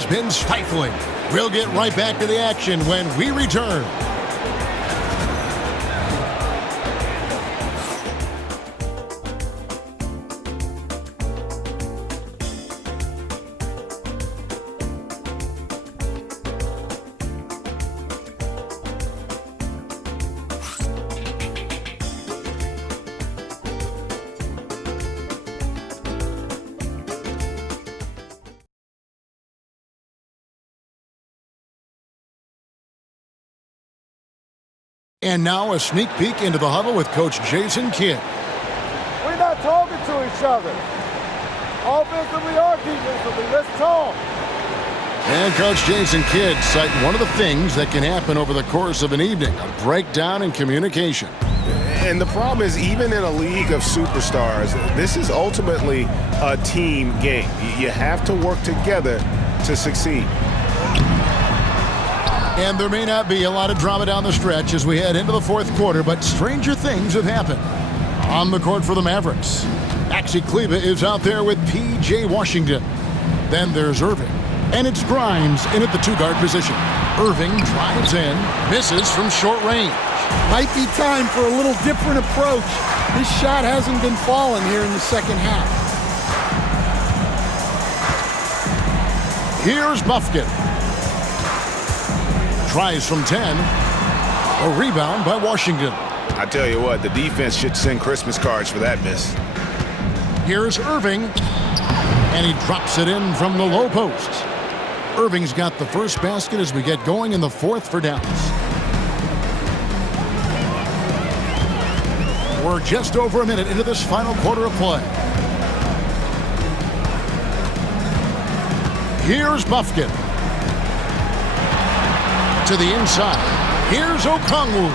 has been stifling. We'll get right back to the action when we return. And now a sneak peek into the huddle with Coach Jason Kidd. We're not talking to each other. Offensively or defensively, let's talk. And Coach Jason Kidd citing one of the things that can happen over the course of an evening, a breakdown in communication. And the problem is, even in a league of superstars, this is ultimately a team game. You have to work together to succeed. And there may not be a lot of drama down the stretch as we head into the fourth quarter, but stranger things have happened. On the court for the Mavericks, Maxi Kleber is out there with P.J. Washington. Then there's Irving. And it's Grimes in at the two-guard position. Irving drives in, misses from short range. Might be time for a little different approach. This shot hasn't been falling here in the second half. Here's Buffkin. Tries from 10. A rebound by Washington. I tell you what, the defense should send Christmas cards for that miss. Here's Irving. And he drops it in from the low post. Irving's got the first basket as we get going in the fourth for Dallas. We're just over a minute into this final quarter of play. Here's Buffkin. To the inside. Here's Okongwu.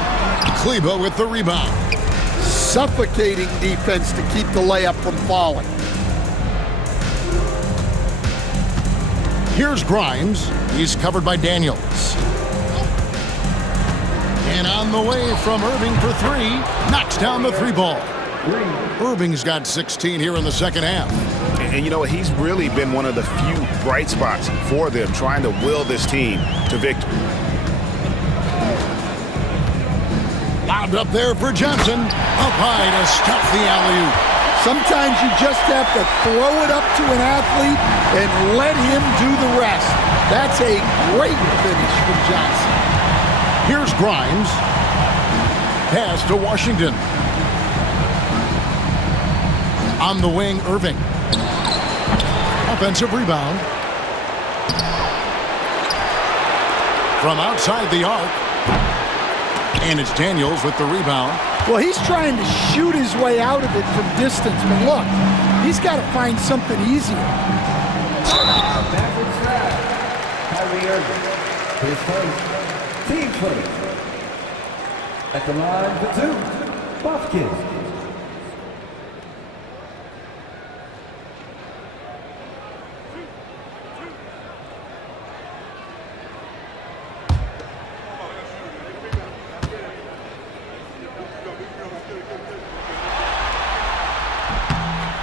Kleber with the rebound. Suffocating defense to keep the layup from falling. Here's Grimes. He's covered by Daniels. And on the way from Irving for three. Knocks down the three ball. Irving's got 16 here in the second half. And you know what? He's really been one of the few bright spots for them, trying to will this team to victory. Lobbed up there for Johnson. Up high to stop the alley-oop. Sometimes you just have to throw it up to an athlete and let him do the rest. That's a great finish from Johnson. Here's Grimes. Pass to Washington. On the wing, Irving. Offensive rebound. From outside the arc. And it's Daniels with the rebound. Well, he's trying to shoot his way out of it from distance, but look, he's got to find something easier. His first team first. At the line for two, Buffkin.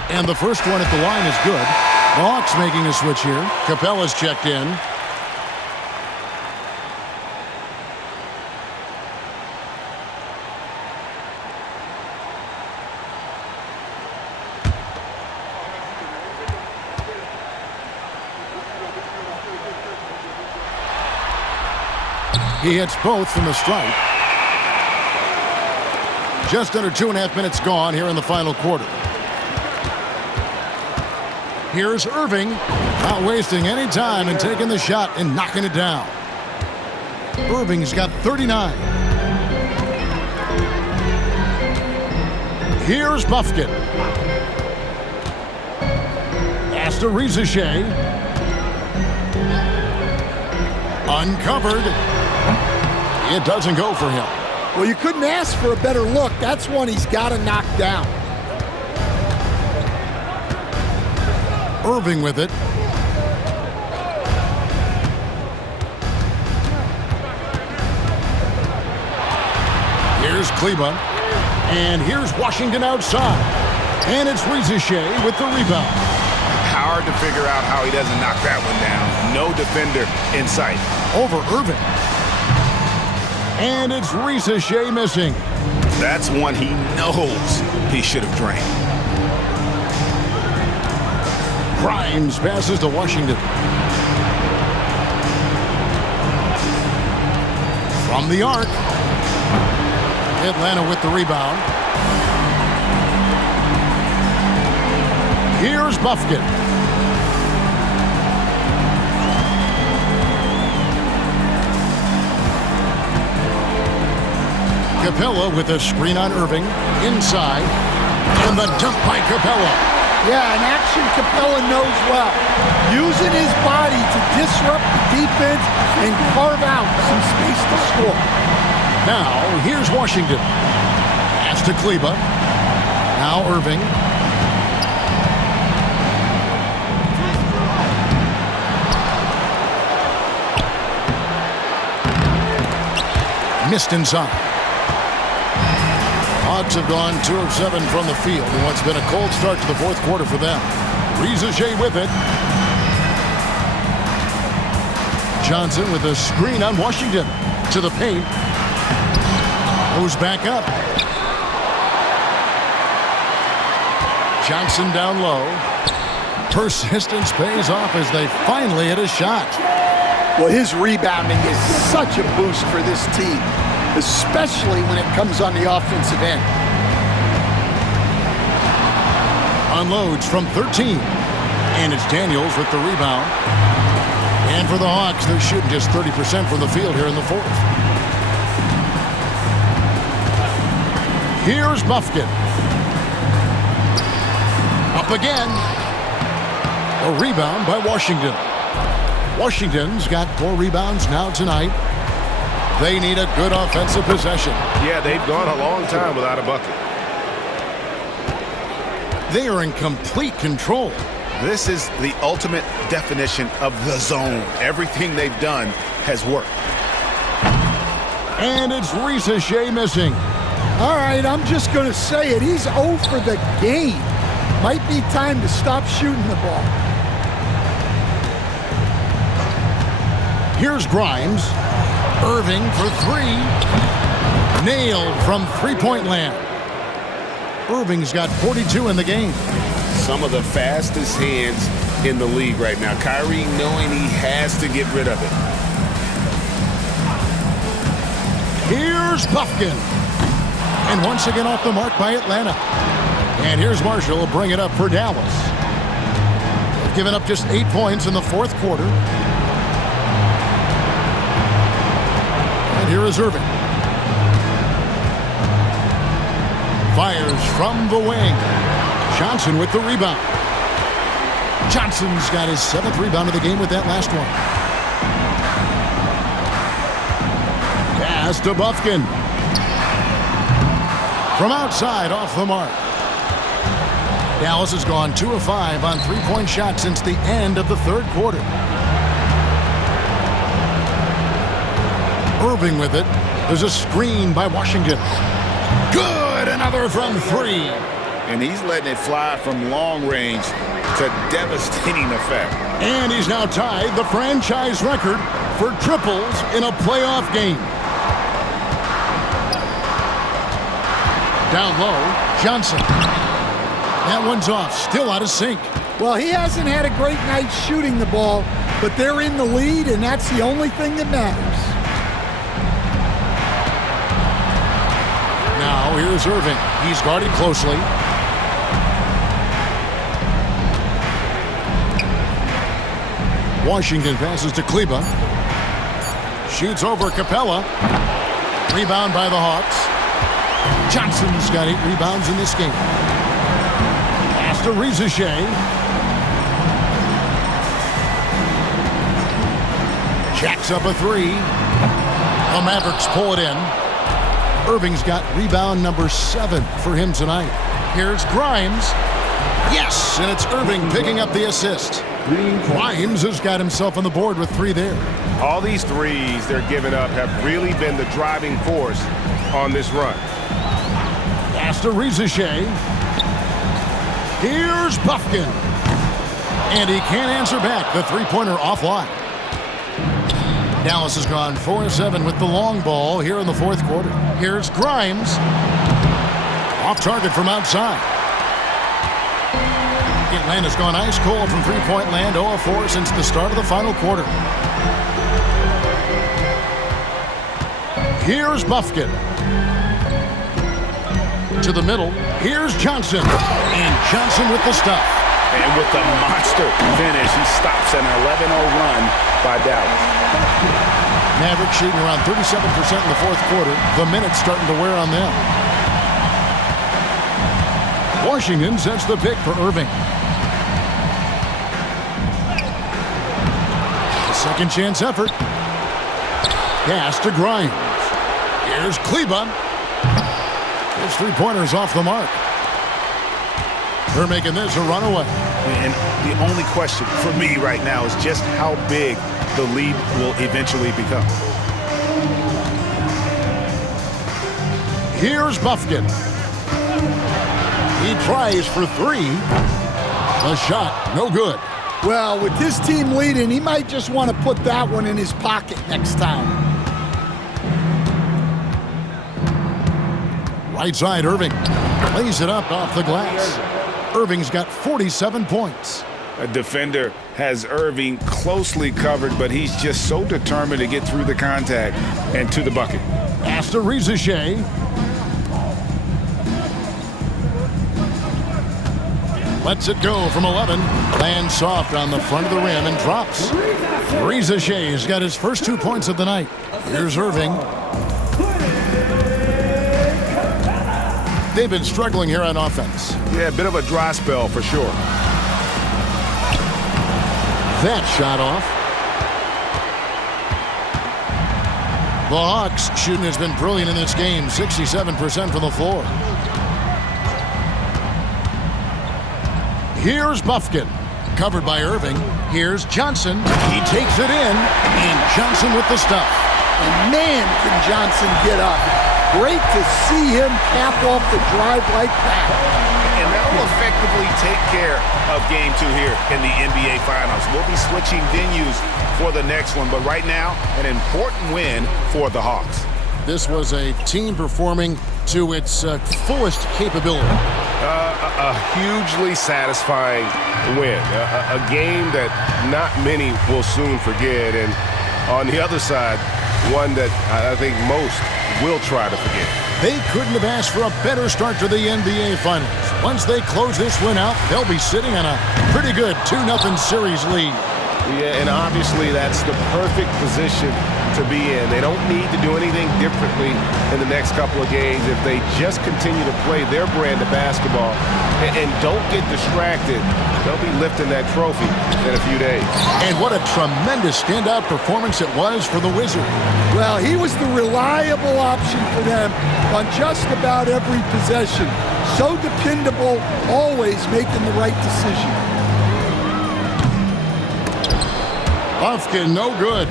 And the first one at the line is good. The Hawks making a switch here. Capella's checked in. He hits both from the stripe. Just under 2.5 minutes gone here in the final quarter. Here's Irving, not wasting any time and taking the shot and knocking it down. Irving's got 39. Here's Buffkin. Pass to Rizachet. Uncovered. It doesn't go for him. Well, you couldn't ask for a better look. That's one he's got to knock down. Irving with it. Here's Kleber. And here's Washington outside. And it's Rizachet with the rebound. How hard to figure out how he doesn't knock that one down. No defender in sight. Over Irving. And it's Shea missing. That's one he knows he should have drained. Grimes passes to Washington. From the arc. Atlanta with the rebound. Here's Buffkin. Capella with a screen on Irving. Inside. And the dunk by Capella. Yeah, an action Capella knows well. Using his body to disrupt the defense and carve out some space to score. Now, here's Washington. Pass to Kleba. Now Irving. Missed inside. Hawks have gone 2 of 7 from the field in what's been a cold start to the fourth quarter for them. Shea with it. Johnson with a screen on Washington. To the paint. Goes back up. Johnson down low. Persistence pays off as they finally hit a shot. Well, his rebounding is such a boost for this team, especially when it comes on the offensive end. Unloads from 13. And it's Daniels with the rebound. And for the Hawks, they're shooting just 30% from the field here in the fourth. Here's Buffkin. Up again. A rebound by Washington. Washington's got 4 rebounds now tonight. They need a good offensive possession. Yeah, they've gone a long time without a bucket. They are in complete control. This is the ultimate definition of the zone. Everything they've done has worked. And it's Shea missing. All right, I'm just going to say it. He's 0 for the game. Might be time to stop shooting the ball. Here's Grimes. Irving for 3. Nailed from three-point land. Irving's got 42 in the game. Some of the fastest hands in the league right now. Kyrie knowing he has to get rid of it. Here's Buffkin. And once again off the mark by Atlanta. And here's Marshall will bring it up for Dallas. They've given up just 8 points in the fourth quarter. And here is Irving. Fires from the wing. Johnson with the rebound. Johnson's got his 7th rebound of the game with that last one. Pass to Buffkin. From outside, off the mark. Dallas has gone 2 of 5 on three-point shots since the end of the third quarter. Irving with it. There's a screen by Washington. Good! Another from 3. And he's letting it fly from long range to devastating effect. And he's now tied the franchise record for triples in a playoff game. Down low, Johnson. That one's off, still out of sync. Well, he hasn't had a great night shooting the ball, but they're in the lead, and that's the only thing that matters. Now, here's Irving. He's guarded closely. Washington passes to Kleba. Shoots over Capella. Rebound by the Hawks. Johnson's got 8 rebounds in this game. Pass to Shea. Jacks up a 3. The Mavericks pull it in. Irving's got rebound number 7 for him tonight. Here's Grimes. Yes, and it's Irving picking up the assist. Grimes has got himself on the board with 3 there. All these threes they're giving up have really been the driving force on this run. Pass to Shea. Here's Buffkin. And he can't answer back. The three-pointer offline. Dallas has gone 4-7 with the long ball here in the fourth quarter. Here's Grimes. Off target from outside. Atlanta's gone ice cold from three-point land, 0-4 since the start of the final quarter. Here's Buffkin. To the middle. Here's Johnson. And Johnson with the stuff. And with the monster finish, he stops an 11-0 run by Dallas. Mavericks shooting around 37% in the fourth quarter. The minutes starting to wear on them. Washington sets the pick for Irving. A second chance effort. Pass to Grimes. Here's Kleba. His three-pointer's off the mark. They're making this a runaway. And the only question for me right now is just how big the lead will eventually become. Here's Buffkin. He tries for three. The shot, no good. Well, with this team leading, he might just want to put that one in his pocket next time. Right side, Irving. Lays it up off the glass. Irving's got 47 points. A defender has Irving closely covered, but he's just so determined to get through the contact and to the bucket. Pass to Rizachet. Lets it go from 11. Lands soft on the front of the rim and drops. Rizachet's got his first 2 points of the night. Here's Irving. They've been struggling here on offense. Yeah, a bit of a dry spell for sure. That shot off. The Hawks shooting has been brilliant in this game. 67% from the floor. Here's Buffkin. Covered by Irving. Here's Johnson. He takes it in. And Johnson with the stuff. And man, can Johnson get up. Great to see him cap off the drive like that. And that will effectively take care of Game 2 here in the NBA Finals. We'll be switching venues for the next one, but right now, an important win for the Hawks. This was a team performing to its fullest capability. A hugely satisfying win. A game that not many will soon forget. And on the other side, one that I think most will try to forget. They couldn't have asked for a better start to the NBA Finals. Once they close this win out, they'll be sitting on a pretty good 2-0 series lead. Yeah, and obviously that's the perfect position to be in. They don't need to do anything differently in the next couple of games if they just continue to play their brand of basketball and don't get distracted. They'll be lifting that trophy in a few days. And what a tremendous standout performance it was for the Wizards. Well, he was the reliable option for them on just about every possession. So dependable, always making the right decision. Buffkin, no good.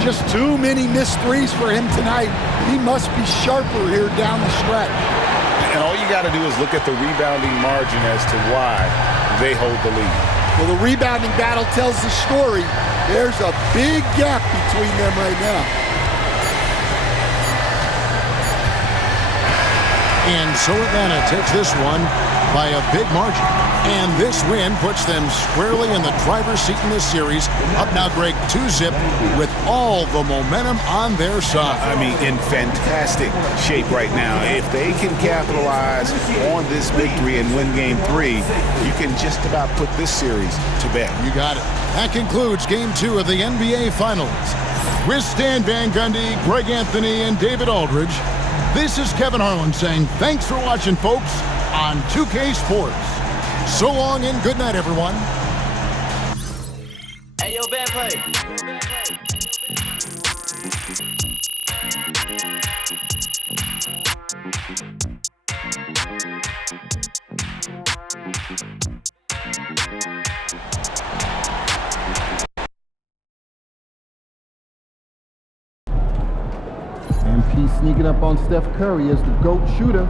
Just too many missed threes for him tonight. He must be sharper here down the stretch. And all you got to do is look at the rebounding margin as to why they hold the lead. Well, the rebounding battle tells the story. There's a big gap between them right now. And so Atlanta takes this one by a big margin. And this win puts them squarely in the driver's seat in this series. Up now, Greg, 2-0 with all the momentum on their side. I mean, in fantastic shape right now. If they can capitalize on this victory and win Game 3, you can just about put this series to bed. You got it. That concludes Game 2 of the NBA Finals. With Stan Van Gundy, Greg Anthony, and David Aldridge, this is Kevin Harlan saying thanks for watching, folks, on 2K Sports. So long and good night, everyone. Hey, yo, bad play. MP sneaking up on Steph Curry as the GOAT shooter.